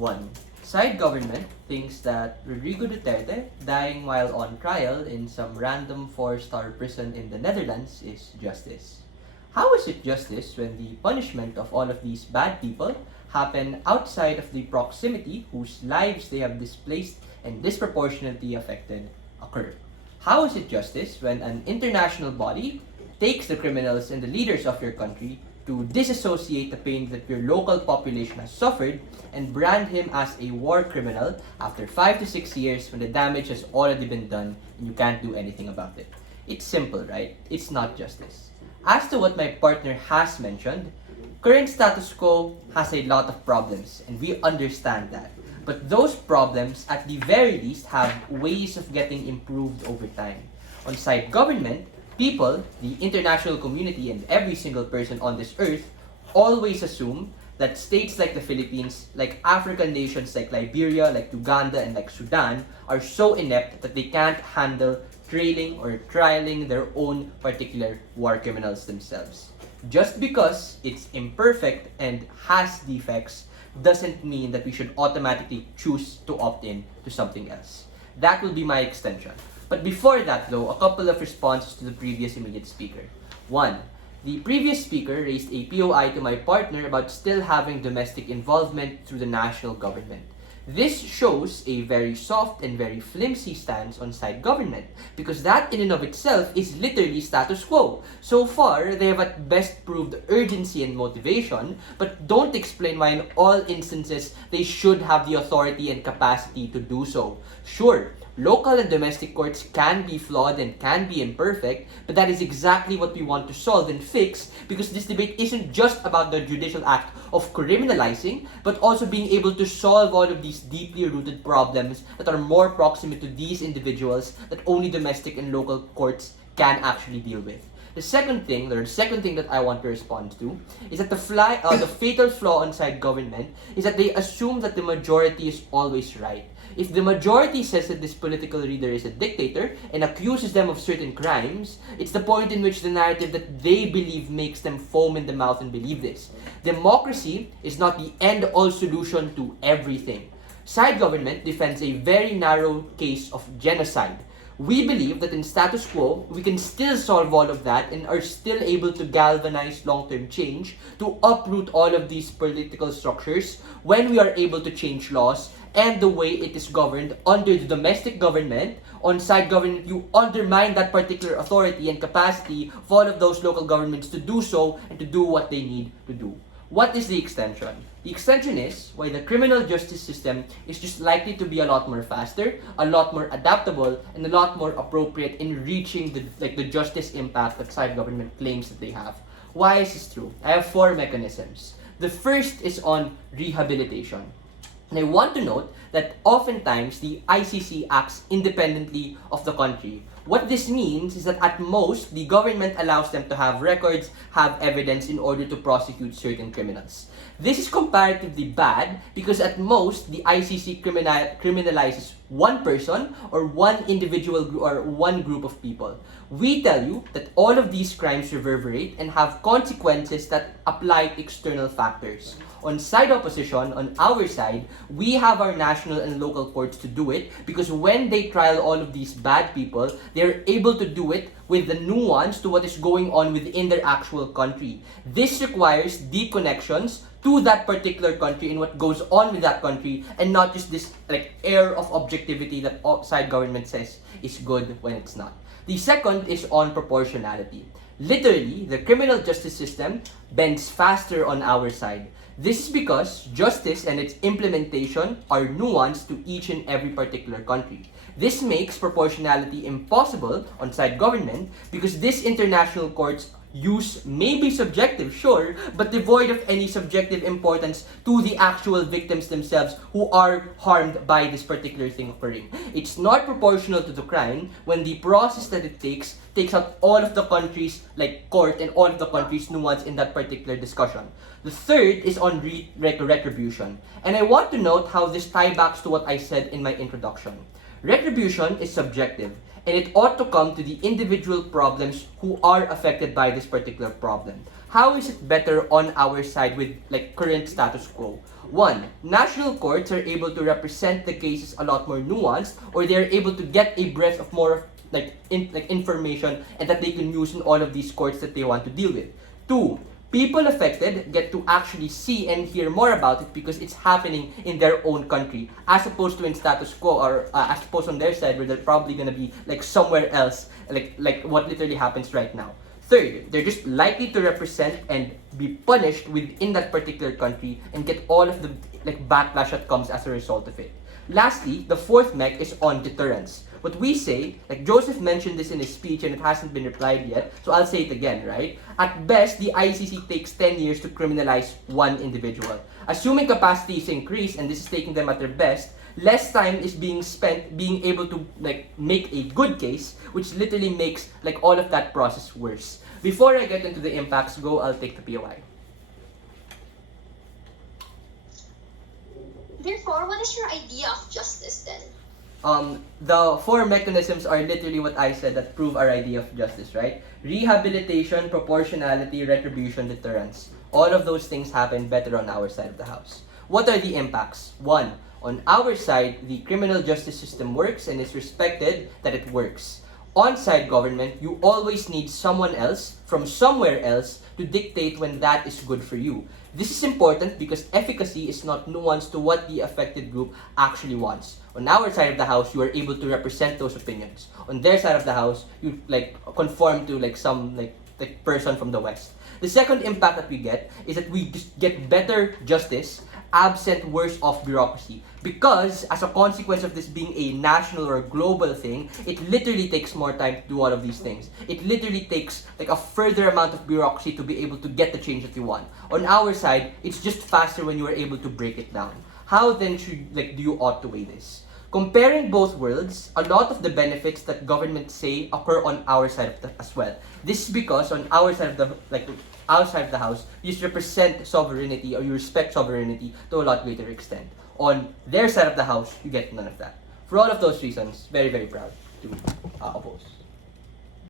1. Side government thinks that Rodrigo Duterte dying while on trial in some random 4-star prison in the Netherlands is justice. How is it justice when the punishment of all of these bad people happen outside of the proximity whose lives they have displaced and disproportionately affected occur? How is it justice when an international body takes the criminals and the leaders of your country to disassociate the pain that your local population has suffered and brand him as a war criminal after 5 to 6 years when the damage has already been done and you can't do anything about it? It's simple, right? It's not justice. As to what my partner has mentioned, current status quo has a lot of problems and we understand that. But those problems, at the very least, have ways of getting improved over time. On side government, people, the international community, and every single person on this earth always assume that states like the Philippines, like African nations like Liberia, like Uganda, and like Sudan are so inept that they can't handle trailing or trialing their own particular war criminals themselves. Just because it's imperfect and has defects doesn't mean that we should automatically choose to opt in to something else. That will be my extension. But before that though, a couple of responses to the previous immediate speaker. 1. The previous speaker raised a POI to my partner about still having domestic involvement through the national government. This shows a very soft and very flimsy stance on side government because that in and of itself is literally status quo. So far, they have at best proved urgency and motivation, but don't explain why in all instances they should have the authority and capacity to do so. Sure, local and domestic courts can be flawed and can be imperfect, but that is exactly what we want to solve and fix because this debate isn't just about the judicial act of criminalizing, but also being able to solve all of these deeply rooted problems that are more proximate to these individuals that only domestic and local courts can actually deal with. The second thing that I want to respond to is that the fatal flaw on side government is that they assume that the majority is always right. If the majority says that this political leader is a dictator and accuses them of certain crimes, it's the point in which the narrative that they believe makes them foam in the mouth and believe this. Democracy is not the end-all solution to everything. Side government defends a very narrow case of genocide. We believe that in status quo, we can still solve all of that and are still able to galvanize long-term change to uproot all of these political structures when we are able to change laws and the way it is governed under the domestic government. On side government, you undermine that particular authority and capacity of all of those local governments to do so and to do what they need to do. What is the extension? The extension is why the criminal justice system is just likely to be a lot more faster, a lot more adaptable, and a lot more appropriate in reaching the justice impact that side government claims that they have. Why is this true? I have 4 mechanisms. The first is on rehabilitation. And I want to note that oftentimes the ICC acts independently of the country. What this means is that at most, the government allows them to have records, have evidence in order to prosecute certain criminals. This is comparatively bad because at most, the ICC criminalizes one person or one individual or one group of people. We tell you that all of these crimes reverberate and have consequences that apply to external factors. On side opposition, on our side, we have our national and local courts to do it because when they trial all of these bad people, they're able to do it with the nuance to what is going on within their actual country. This requires deep connections to that particular country and what goes on with that country and not just this air of objectivity that side government says is good when it's not. The second is on proportionality. Literally, the criminal justice system bends faster on our side. This is because justice and its implementation are nuanced to each and every particular country. This makes proportionality impossible on side government because this international court's use may be subjective, sure, but devoid of any subjective importance to the actual victims themselves who are harmed by this particular thing occurring. It's not proportional to the crime when the process that it takes out all of the countries court and all of the countries nuance in that particular discussion. The third is on retribution. And I want to note how this ties back to what I said in my introduction. Retribution is subjective, and it ought to come to the individual problems who are affected by this particular problem. How is it better on our side with current status quo? One, national courts are able to represent the cases a lot more nuanced, or they're able to get a breadth of more information and that they can use in all of these courts that they want to deal with. Two, people affected get to actually see and hear more about it because it's happening in their own country, as opposed to in status quo, or as opposed on their side where they're probably gonna be like somewhere else, like what literally happens right now. Third, they're just likely to represent and be punished within that particular country and get all of the backlash that comes as a result of it. Lastly, the fourth mech is on deterrence. What we say, like Joseph mentioned this in his speech and it hasn't been replied yet, so I'll say it again, right? At best, the ICC takes 10 years to criminalize one individual. Assuming capacity is increased, and this is taking them at their best, less time is being spent being able to make a good case, which literally makes all of that process worse. Before I get into the impacts, I'll take the POI. Therefore, what is your idea of justice then? The four mechanisms are literally what I said that prove our idea of justice, right? Rehabilitation, proportionality, retribution, deterrence. All of those things happen better on our side of the house. What are the impacts? One, on our side, the criminal justice system works and is respected that it works. On-side government, you always need someone else from somewhere else to dictate when that is good for you. This is important because efficacy is not nuanced to what the affected group actually wants. On our side of the house, you are able to represent those opinions. On their side of the house, you conform to some person from the West. The second impact that we get is that we just get better justice absent worse off bureaucracy, because as a consequence of this being a national or global thing, it literally takes more time to do all of these things. It literally takes a further amount of bureaucracy to be able to get the change that you want. On our side, it's just faster when you are able to break it down. How then should do you ought to weigh this? Comparing both worlds, a lot of the benefits that governments say occur on our side as well. This is because on our side of the outside of the house, you represent sovereignty or you respect sovereignty to a lot greater extent. On their side of the house, you get none of that. For all of those reasons, very, very proud to oppose.